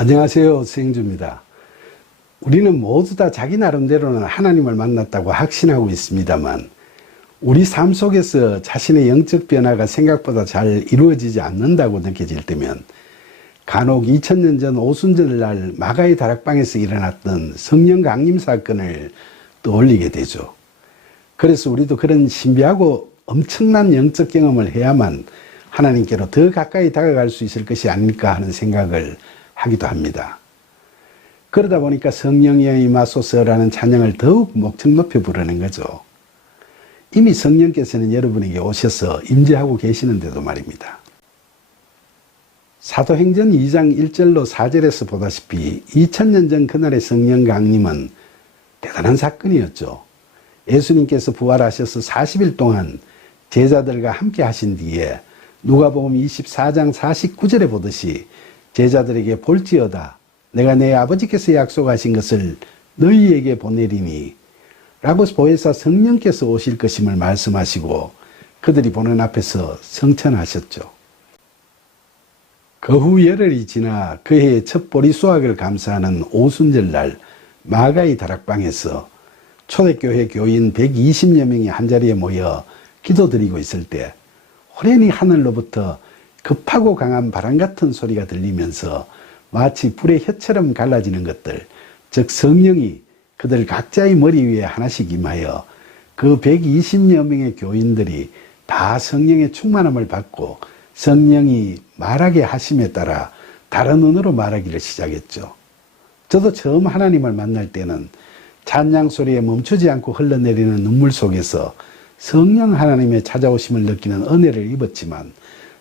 안녕하세요. 서영주입니다. 우리는 모두 다 자기 나름대로는 하나님을 만났다고 확신하고 있습니다만 우리 삶 속에서 자신의 영적 변화가 생각보다 잘 이루어지지 않는다고 느껴질 때면 간혹 2000년 전 오순절날 마가의 다락방에서 일어났던 성령 강림 사건을 떠올리게 되죠. 그래서 우리도 그런 신비하고 엄청난 영적 경험을 해야만 하나님께로 더 가까이 다가갈 수 있을 것이 아닐까 하는 생각을 하기도 합니다. 그러다 보니까 성령이여 임하소서라는 찬양을 더욱 목청 높여 부르는 거죠. 이미 성령께서는 여러분에게 오셔서 임재하고 계시는데도 말입니다. 사도행전 2장 1절로 4절에서 보다시피 2000년 전 그날의 성령 강림은 대단한 사건이었죠. 예수님께서 부활하셔서 40일 동안 제자들과 함께 하신 뒤에 누가복음 24장 49절에 보듯이 제자들에게 볼지어다 내가 내 아버지께서 약속하신 것을 너희에게 보내리니 라고 보혜사 성령께서 오실 것임을 말씀하시고 그들이 보는 앞에서 성천하셨죠. 그 후 열흘이 지나 그 해의 첫 보리 수확을 감사하는 오순절날 마가의 다락방에서 초대교회 교인 120여 명이 한자리에 모여 기도드리고 있을 때 호련히 하늘로부터 급하고 강한 바람 같은 소리가 들리면서 마치 불의 혀처럼 갈라지는 것들, 즉 성령이 그들 각자의 머리 위에 하나씩 임하여 그 120여 명의 교인들이 다 성령의 충만함을 받고 성령이 말하게 하심에 따라 다른 언어로 말하기를 시작했죠. 저도 처음 하나님을 만날 때는 찬양 소리에 멈추지 않고 흘러내리는 눈물 속에서 성령 하나님의 찾아오심을 느끼는 은혜를 입었지만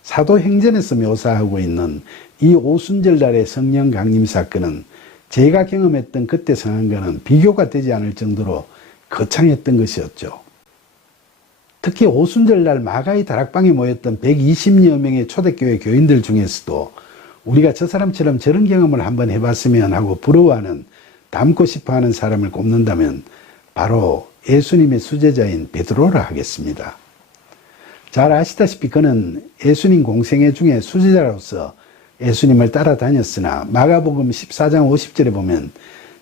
사도행전에서 묘사하고 있는 이 오순절날의 성령 강림 사건은 제가 경험했던 그때 상황과는 비교가 되지 않을 정도로 거창했던 것이었죠. 특히 오순절날 마가의 다락방에 모였던 120여 명의 초대교회 교인들 중에서도 우리가 저 사람처럼 저런 경험을 한번 해봤으면 하고 부러워하는, 닮고 싶어하는 사람을 꼽는다면 바로 예수님의 수제자인 베드로라 하겠습니다. 잘 아시다시피 그는 예수님 공생애 중에 수제자로서 예수님을 따라다녔으나 마가복음 14장 50절에 보면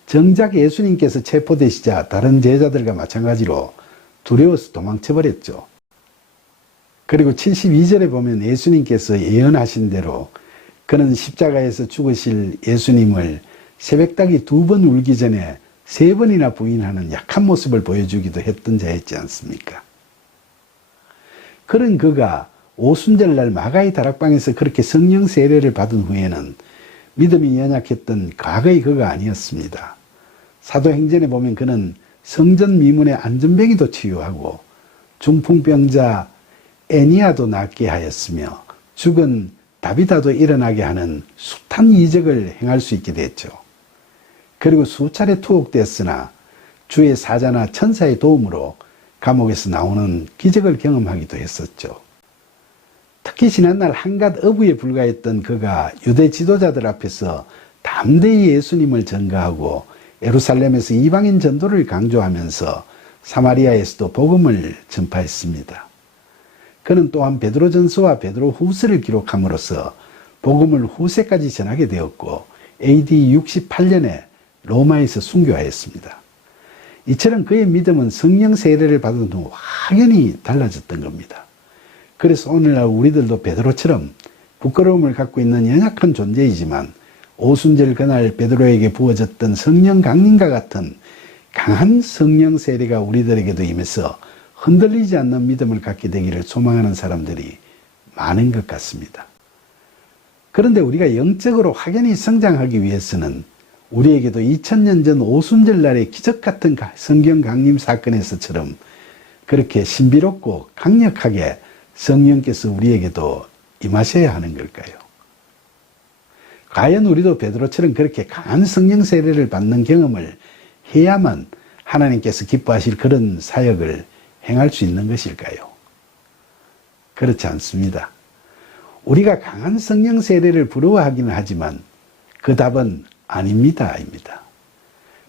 정작 예수님께서 체포되시자 다른 제자들과 마찬가지로 두려워서 도망쳐버렸죠. 그리고 72절에 보면 예수님께서 예언하신 대로 그는 십자가에서 죽으실 예수님을 새벽닭이 2번 울기 전에 3번이나 부인하는 약한 모습을 보여주기도 했던 자였지 않습니까? 그런 그가 오순절날 마가의 다락방에서 그렇게 성령 세례를 받은 후에는 믿음이 연약했던 과거의 그가 아니었습니다. 사도행전에 보면 그는 성전 미문의 안전뱅이도 치유하고 중풍병자 애니아도 낫게 하였으며 죽은 다비다도 일어나게 하는 숱한 이적을 행할 수 있게 됐죠. 그리고 수차례 투옥됐으나 주의 사자나 천사의 도움으로 감옥에서 나오는 기적을 경험하기도 했었죠. 특히 지난날 한갓 어부에 불과했던 그가 유대 지도자들 앞에서 담대히 예수님을 전가하고 예루살렘에서 이방인 전도를 강조하면서 사마리아에서도 복음을 전파했습니다. 그는 또한 베드로전서와 베드로후서를 기록함으로써 복음을 후세까지 전하게 되었고 AD 68년에 로마에서 순교하였습니다. 이처럼 그의 믿음은 성령 세례를 받은 후 확연히 달라졌던 겁니다. 그래서 오늘날 우리들도 베드로처럼 부끄러움을 갖고 있는 연약한 존재이지만 오순절 그날 베드로에게 부어졌던 성령 강림과 같은 강한 성령 세례가 우리들에게도 임해서 흔들리지 않는 믿음을 갖게 되기를 소망하는 사람들이 많은 것 같습니다. 그런데 우리가 영적으로 확연히 성장하기 위해서는 우리에게도 2000년 전 오순절날의 기적 같은 성령 강림 사건에서처럼 그렇게 신비롭고 강력하게 성령께서 우리에게도 임하셔야 하는 걸까요? 과연 우리도 베드로처럼 그렇게 강한 성령 세례를 받는 경험을 해야만 하나님께서 기뻐하실 그런 사역을 행할 수 있는 것일까요? 그렇지 않습니다. 우리가 강한 성령 세례를 부러워하기는 하지만 그 답은 아닙니다.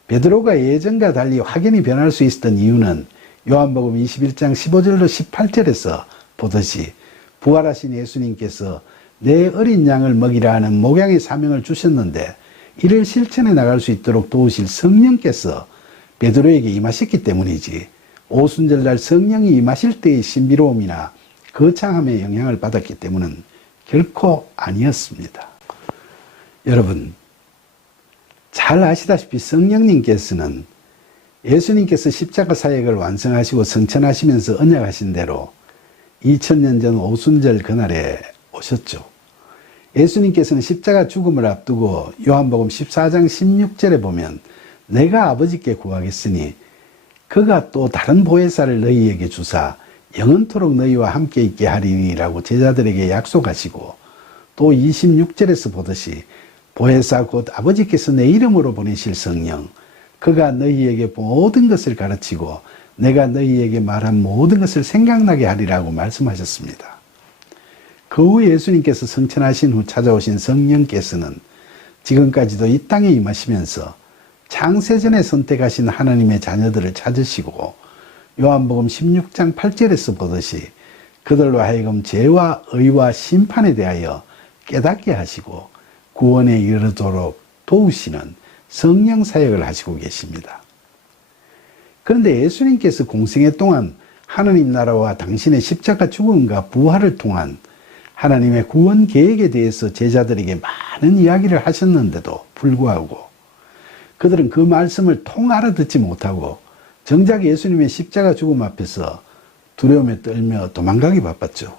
베드로가 예전과 달리 확연히 변할 수 있었던 이유는 요한복음 21장 15절로 18절에서 보듯이 부활하신 예수님께서 내 어린 양을 먹이라 하는 목양의 사명을 주셨는데 이를 실천해 나갈 수 있도록 도우실 성령께서 베드로에게 임하셨기 때문이지, 오순절날 성령이 임하실 때의 신비로움이나 거창함의 영향을 받았기 때문은 결코 아니었습니다. 여러분, 잘 아시다시피 성령님께서는 예수님께서 십자가 사역을 완성하시고 성천하시면서 언약하신 대로 2000년 전 오순절 그날에 오셨죠. 예수님께서는 십자가 죽음을 앞두고 요한복음 14장 16절에 보면 내가 아버지께 구하겠으니 그가 또 다른 보혜사를 너희에게 주사 영원토록 너희와 함께 있게 하리니 라고 제자들에게 약속하시고, 또 26절에서 보듯이 보혜사 곧 아버지께서 내 이름으로 보내실 성령, 그가 너희에게 모든 것을 가르치고 내가 너희에게 말한 모든 것을 생각나게 하리라고 말씀하셨습니다. 그 후 예수님께서 성천하신 후 찾아오신 성령께서는 지금까지도 이 땅에 임하시면서 창세전에 선택하신 하나님의 자녀들을 찾으시고, 요한복음 16장 8절에서 보듯이 그들로 하여금 죄와 의와 심판에 대하여 깨닫게 하시고 구원에 이르도록 도우시는 성령 사역을 하시고 계십니다. 그런데 예수님께서 공생애 동안 하나님 나라와 당신의 십자가 죽음과 부활을 통한 하나님의 구원 계획에 대해서 제자들에게 많은 이야기를 하셨는데도 불구하고 그들은 그 말씀을 통 알아듣지 못하고 정작 예수님의 십자가 죽음 앞에서 두려움에 떨며 도망가기 바빴죠.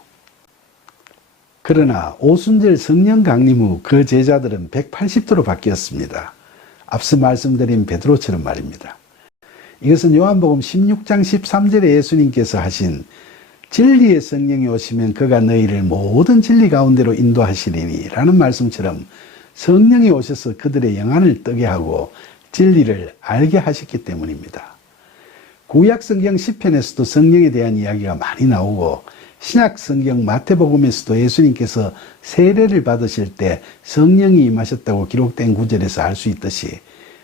그러나 오순절 성령 강림 후 그 제자들은 180도로 바뀌었습니다. 앞서 말씀드린 베드로처럼 말입니다. 이것은 요한복음 16장 13절에 예수님께서 하신 진리의 성령이 오시면 그가 너희를 모든 진리 가운데로 인도하시리니 라는 말씀처럼 성령이 오셔서 그들의 영안을 뜨게 하고 진리를 알게 하셨기 때문입니다. 구약 성경 시편에서도 성령에 대한 이야기가 많이 나오고, 신약 성경 마태복음에서도 예수님께서 세례를 받으실 때 성령이 임하셨다고 기록된 구절에서 알 수 있듯이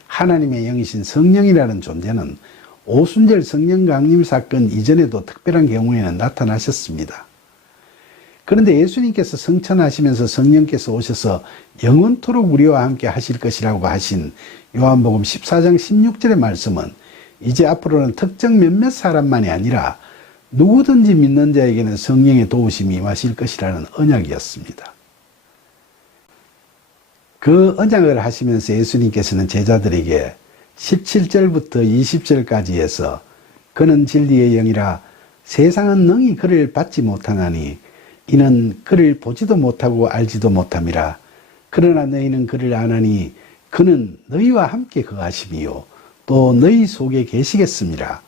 하나님의 영이신 성령이라는 존재는 오순절 성령 강림 사건 이전에도 특별한 경우에는 나타나셨습니다. 그런데 예수님께서 성천하시면서 성령께서 오셔서 영원토록 우리와 함께 하실 것이라고 하신 요한복음 14장 16절의 말씀은 이제 앞으로는 특정 몇몇 사람만이 아니라 누구든지 믿는 자에게는 성령의 도우심이 임하실 것이라는 언약이었습니다. 그 언약을 하시면서 예수님께서는 제자들에게 17절부터 20절까지 해서 그는 진리의 영이라 세상은 능히 그를 받지 못하나니 이는 그를 보지도 못하고 알지도 못함이라. 그러나 너희는 그를 아나니 그는 너희와 함께 거하심이요 또 너희 속에 계시겠습니다.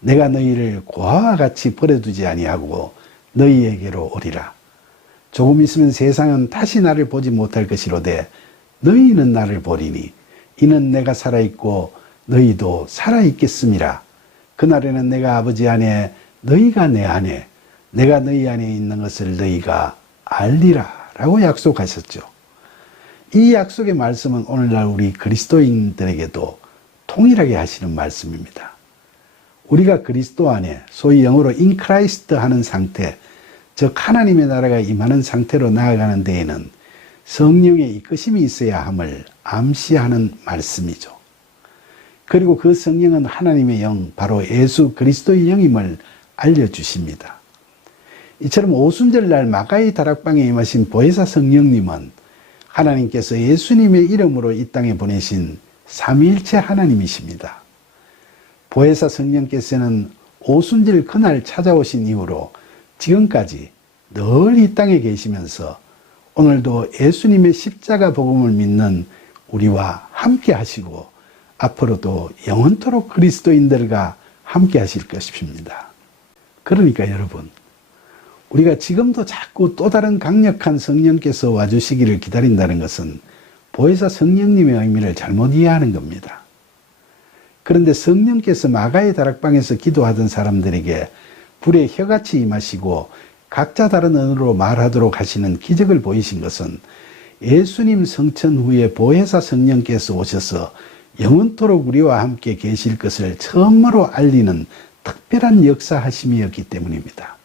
내가 너희를 고아와 같이 버려두지 아니하고 너희에게로 오리라. 조금 있으면 세상은 다시 나를 보지 못할 것이로되 너희는 나를 보리니 이는 내가 살아있고 너희도 살아있겠음이라. 그날에는 내가 아버지 안에 너희가 내 안에 내가 너희 안에 있는 것을 너희가 알리라 라고 약속하셨죠. 이 약속의 말씀은 오늘날 우리 그리스도인들에게도 통일하게 하시는 말씀입니다. 우리가 그리스도 안에 소위 영어로 in Christ 하는 상태, 즉 하나님의 나라가 임하는 상태로 나아가는 데에는 성령의 이끄심이 있어야 함을 암시하는 말씀이죠. 그리고 그 성령은 하나님의 영, 바로 예수 그리스도의 영임을 알려주십니다. 이처럼 오순절날 마가의 다락방에 임하신 보혜사 성령님은 하나님께서 예수님의 이름으로 이 땅에 보내신 삼위일체 하나님이십니다. 보혜사 성령께서는 오순절 그날 찾아오신 이후로 지금까지 늘 이 땅에 계시면서 오늘도 예수님의 십자가 복음을 믿는 우리와 함께 하시고 앞으로도 영원토록 그리스도인들과 함께 하실 것입니다. 그러니까 여러분, 우리가 지금도 자꾸 또 다른 강력한 성령께서 와주시기를 기다린다는 것은 보혜사 성령님의 의미를 잘못 이해하는 겁니다. 그런데 성령께서 마가의 다락방에서 기도하던 사람들에게 불에 혀같이 임하시고 각자 다른 언어로 말하도록 하시는 기적을 보이신 것은 예수님 성천 후에 보혜사 성령께서 오셔서 영원토록 우리와 함께 계실 것을 처음으로 알리는 특별한 역사하심이었기 때문입니다.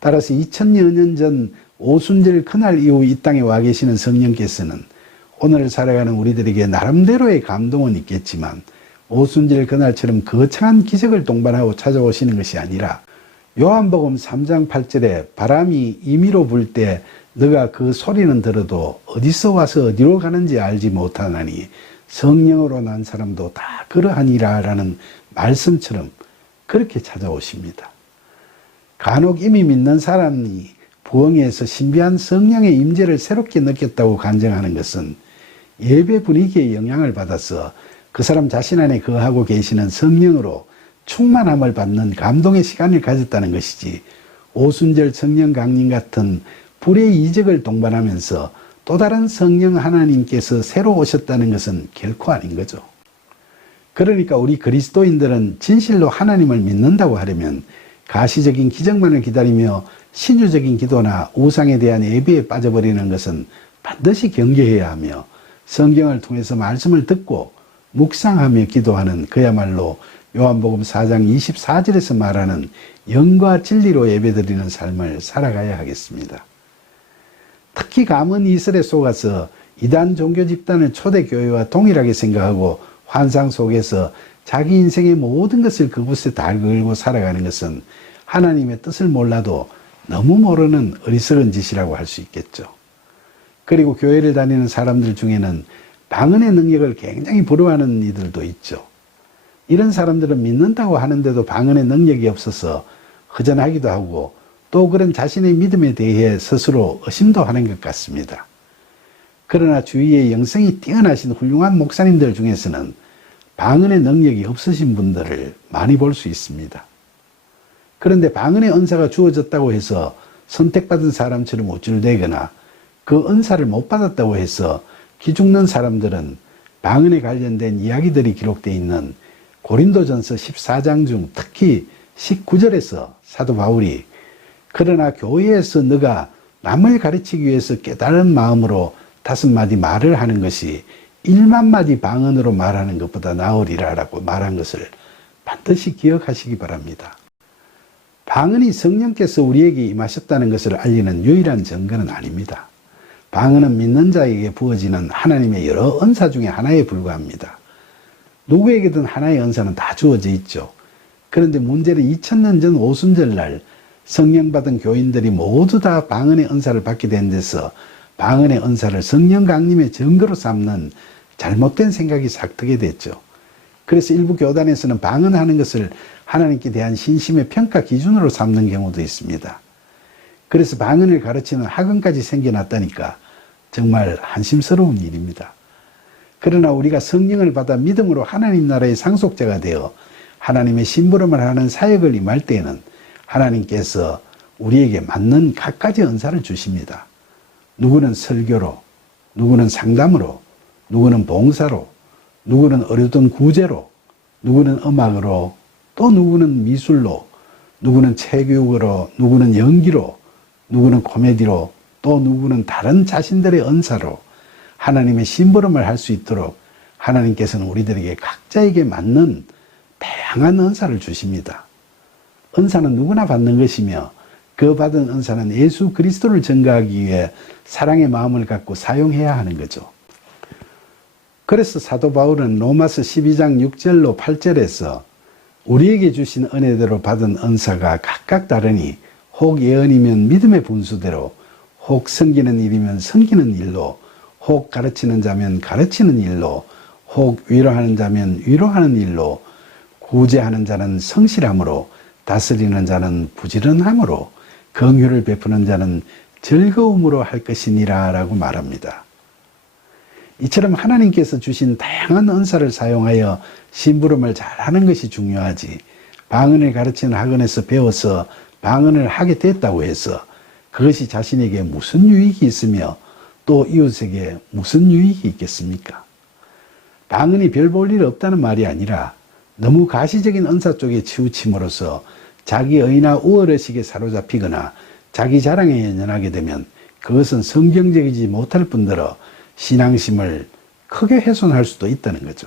따라서 2000여 년 전 오순절 그날 이후 이 땅에 와 계시는 성령께서는 오늘 살아가는 우리들에게 나름대로의 감동은 있겠지만 오순절 그날처럼 거창한 기적을 동반하고 찾아오시는 것이 아니라 요한복음 3장 8절에 바람이 임의로 불 때 너가 그 소리는 들어도 어디서 와서 어디로 가는지 알지 못하나니 성령으로 난 사람도 다 그러하니라 라는 말씀처럼 그렇게 찾아오십니다. 간혹 이미 믿는 사람이 부흥회에서 신비한 성령의 임재를 새롭게 느꼈다고 간증하는 것은 예배 분위기에 영향을 받아서 그 사람 자신 안에 거하고 계시는 성령으로 충만함을 받는 감동의 시간을 가졌다는 것이지, 오순절 성령 강림 같은 불의 이적을 동반하면서 또 다른 성령 하나님께서 새로 오셨다는 것은 결코 아닌 거죠. 그러니까 우리 그리스도인들은 진실로 하나님을 믿는다고 하려면 가시적인 기적만을 기다리며 신주적인 기도나 우상에 대한 예배에 빠져버리는 것은 반드시 경계해야 하며, 성경을 통해서 말씀을 듣고 묵상하며 기도하는 그야말로 요한복음 4장 24절에서 말하는 영과 진리로 예배드리는 삶을 살아가야 하겠습니다. 특히 감은 이슬에 속아서 이단 종교 집단을 초대교회와 동일하게 생각하고 환상 속에서 자기 인생의 모든 것을 그곳에 다 걸고 살아가는 것은 하나님의 뜻을 몰라도 너무 모르는 어리석은 짓이라고 할 수 있겠죠. 그리고 교회를 다니는 사람들 중에는 방언의 능력을 굉장히 부러워하는 이들도 있죠. 이런 사람들은 믿는다고 하는데도 방언의 능력이 없어서 허전하기도 하고, 또 그런 자신의 믿음에 대해 스스로 의심도 하는 것 같습니다. 그러나 주위에 영성이 뛰어나신 훌륭한 목사님들 중에서는 방언의 능력이 없으신 분들을 많이 볼 수 있습니다. 그런데 방언의 은사가 주어졌다고 해서 선택받은 사람처럼 우쭐대거나 그 은사를 못 받았다고 해서 기죽는 사람들은 방언에 관련된 이야기들이 기록되어 있는 고린도전서 14장 중 특히 19절에서 사도 바울이 그러나 교회에서 너가 남을 가르치기 위해서 깨달은 마음으로 5마디 말을 하는 것이 1만 마디 방언으로 말하는 것보다 나으리라 라고 말한 것을 반드시 기억하시기 바랍니다. 방언이 성령께서 우리에게 임하셨다는 것을 알리는 유일한 증거는 아닙니다. 방언은 믿는 자에게 부어지는 하나님의 여러 은사 중에 하나에 불과합니다. 누구에게든 하나의 은사는 다 주어져 있죠. 그런데 문제는 2000년 전 오순절날 성령 받은 교인들이 모두 다 방언의 은사를 받게 된 데서 방언의 은사를 성령 강림의 증거로 삼는 잘못된 생각이 삭트게 됐죠. 그래서 일부 교단에서는 방언하는 것을 하나님께 대한 신심의 평가 기준으로 삼는 경우도 있습니다. 그래서 방언을 가르치는 학원까지 생겨났다니까 정말 한심스러운 일입니다. 그러나 우리가 성령을 받아 믿음으로 하나님 나라의 상속자가 되어 하나님의 심부름을 하는 사역을 임할 때에는 하나님께서 우리에게 맞는 갖가지 은사를 주십니다. 누구는 설교로, 누구는 상담으로, 누구는 봉사로, 누구는 어려운 구제로, 누구는 음악으로, 또 누구는 미술로, 누구는 체교육으로, 누구는 연기로, 누구는 코미디로, 또 누구는 다른 자신들의 은사로 하나님의 심부름을 할 수 있도록 하나님께서는 우리들에게 각자에게 맞는 다양한 은사를 주십니다. 은사는 누구나 받는 것이며 그 받은 은사는 예수 그리스도를 증거하기 위해 사랑의 마음을 갖고 사용해야 하는 거죠. 그래서 사도 바울은 로마서 12장 6절로 8절에서 우리에게 주신 은혜대로 받은 은사가 각각 다르니 혹 예언이면 믿음의 분수대로, 혹 섬기는 일이면 섬기는 일로, 혹 가르치는 자면 가르치는 일로, 혹 위로하는 자면 위로하는 일로, 구제하는 자는 성실함으로, 다스리는 자는 부지런함으로, 긍휼을 베푸는 자는 즐거움으로 할 것이니라 라고 말합니다. 이처럼 하나님께서 주신 다양한 은사를 사용하여 심부름을 잘하는 것이 중요하지, 방언을 가르치는 학원에서 배워서 방언을 하게 됐다고 해서 그것이 자신에게 무슨 유익이 있으며 또 이웃에게 무슨 유익이 있겠습니까? 방언이 별 볼 일 없다는 말이 아니라 너무 가시적인 은사 쪽에 치우침으로써 자기 의나 우월의식에 사로잡히거나 자기 자랑에 연연하게 되면 그것은 성경적이지 못할 뿐더러 신앙심을 크게 훼손할 수도 있다는 거죠.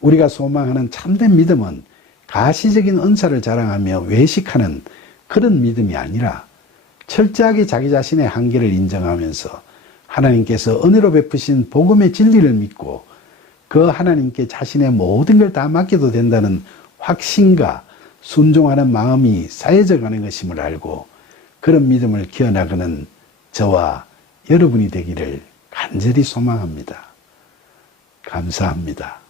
우리가 소망하는 참된 믿음은 가시적인 은사를 자랑하며 외식하는 그런 믿음이 아니라 철저하게 자기 자신의 한계를 인정하면서 하나님께서 은혜로 베푸신 복음의 진리를 믿고 그 하나님께 자신의 모든 걸 다 맡겨도 된다는 확신과 순종하는 마음이 쌓여져 가는 것임을 알고 그런 믿음을 키워나가는 저와 여러분이 되기를 간절히 소망합니다. 감사합니다.